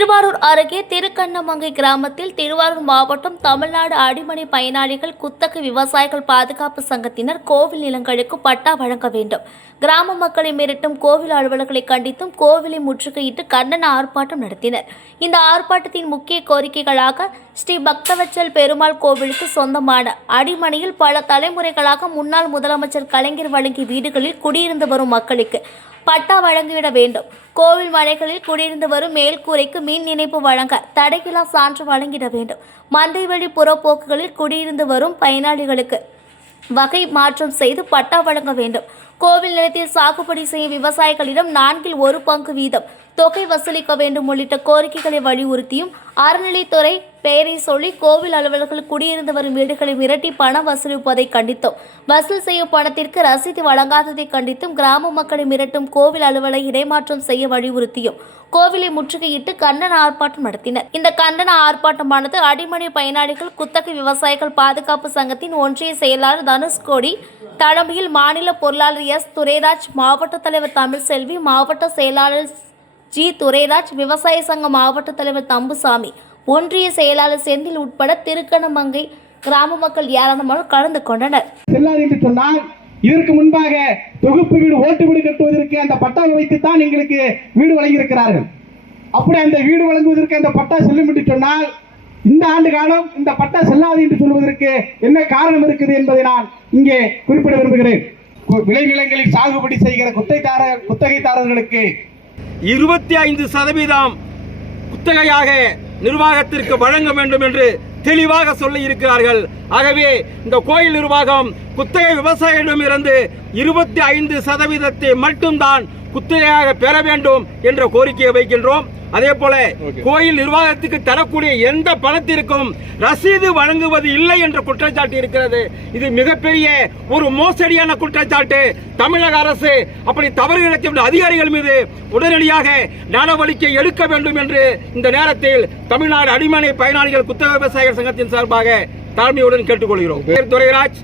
திருவாரூர் அருகே திருக்கண்ணமங்கை கிராமத்தில் திருவாரூர் மாவட்டம் தமிழ்நாடு அடிமனை பயனாளிகள் குத்தகை விவசாயிகள் பாதுகாப்பு சங்கத்தினர் கோவில் நிலங்களுக்கு பட்டா வழங்க வேண்டும். கிராம மக்களை மிரட்டும் கோவில் அலுவலர்களை கண்டித்தும் கோவிலை முற்றுகையிட்டு கண்டன ஆர்ப்பாட்டம் நடத்தினர். இந்த ஆர்ப்பாட்டத்தின் முக்கிய கோரிக்கைகளாக ஸ்ரீ பக்தவச்சல் பெருமாள் கோவிலுக்கு சொந்தமான அடிமனையில் பல தலைமுறைகளாக முன்னாள் முதலமைச்சர் கலைஞர் வழங்கிய வீடுகளில் குடியிருந்து வரும் மக்களுக்கு பட்டா வழங்கிவிட வேண்டும். கோவில் மனைகளில் குடியிருந்து வரும் மேல்கூரைக்கு மின் இணைப்பு வழங்க தடையில்லா சான்று வழங்கிட வேண்டும். மந்தைவெளி புறப்போக்குகளில் குடியிருந்து வரும் பயனாளிகளுக்கு வகை மாற்றம் செய்து பட்டா வழங்க வேண்டும். கோவில் நிலத்தில் சாகுபடி செய்யும் விவசாயிகளிடம் 1/4 பங்கு வீதம் தொகை வசூலிக்க வேண்டும் உள்ளிட்ட கோரிக்கைகளை வலியுறுத்தியும் அறநிலைத்துறை பெயரை சொல்லி கோவில் அலுவலர்கள் குடியிருந்து வரும் வீடுகளை மிரட்டி பணம் வசூலிப்பதை கண்டித்தும் வசூல் செய்யும் பணத்திற்கு ரசீது வழங்காததை கண்டித்தும் கிராம மக்களை மிரட்டும் கோவில் அலுவலை இடைமாற்றம் செய்ய வலியுறுத்தியும் கோவிலை முற்றுகையிட்டு கண்டன ஆர்ப்பாட்டம் நடத்தினர். இந்த கண்டன ஆர்ப்பாட்டமானது அடிமனை பயனாளிகள் குத்தகை விவசாயிகள் பாதுகாப்பு சங்கத்தின் ஒன்றிய செயலாளர் தனுஷ்கோடி தலைமையில் மாநில பொருளாளர் எஸ் துரைராஜ், மாவட்ட தலைவர் தமிழ்செல்வி, மாவட்ட செயலாளர் ஜி துரைராஜ், விவசாய சங்க மாவட்ட தலைவர் தம்புசாமி, ஒன்றிய செயலாளர் செந்தில் உட்பட திருக்கண்ணமங்கை கிராம மக்கள் ஏராளமானோர் கலந்து கொண்டனர். இதற்கு முன்பாக தொகுப்பு வீடு ஓட்டு வீடு கட்டுவதற்கு அந்த பட்டாவை வைத்துத்தான் எங்களுக்கு வீடு வழங்கியிருக்கிறார்கள். அப்படி அந்த வீடு வழங்குவதற்கு அந்த பட்டா செல்லும் என்று சொன்னால் இந்த ஆண்டு காலம் இந்த பட்டா செல்லாது என்று சொல்வதற்கு என்ன காரணம் இருக்குது என்பதை நான் இங்கே குறிப்பிட விரும்புகிறேன். விளைநிலங்களில் சாகுபடி செய்கிற குத்தகைதாரர்களுக்கு 25% குத்தகையாக நிர்வாகத்திற்கு வழங்க வேண்டும் என்று தெளிவாக சொல்லி இருக்கிறார்கள். ஆகவே இந்த கோயில் நிர்வாகம் குத்தகை விவசாயிகளிடமிருந்து 25% மட்டும்தான் குத்தகையாக பெற வேண்டும் என்ற கோரிக்கையை வைக்கின்றோம். அதே போல கோயில் நிர்வாகத்துக்கு தரக்கூடிய எந்த பணத்திற்கும் ரசீது வழங்குவது இல்லை என்ற குற்றச்சாட்டு இருக்கிறது. இது மிகப்பெரிய ஒரு மோசடியான குற்றச்சாட்டு. தமிழக அரசு அப்படி தவறு இழைக்கும் அதிகாரிகள் மீது உடனடியாக நடவடிக்கை எடுக்க வேண்டும் என்று இந்த நேரத்தில் தமிழ்நாடு அடிமனை பயனாளிகள் குத்தகை விவசாயிகள் சங்கத்தின் சார்பாக தாழ்மையுடன் கேட்டுக்கொள்கிறோம். துரைராஜ்.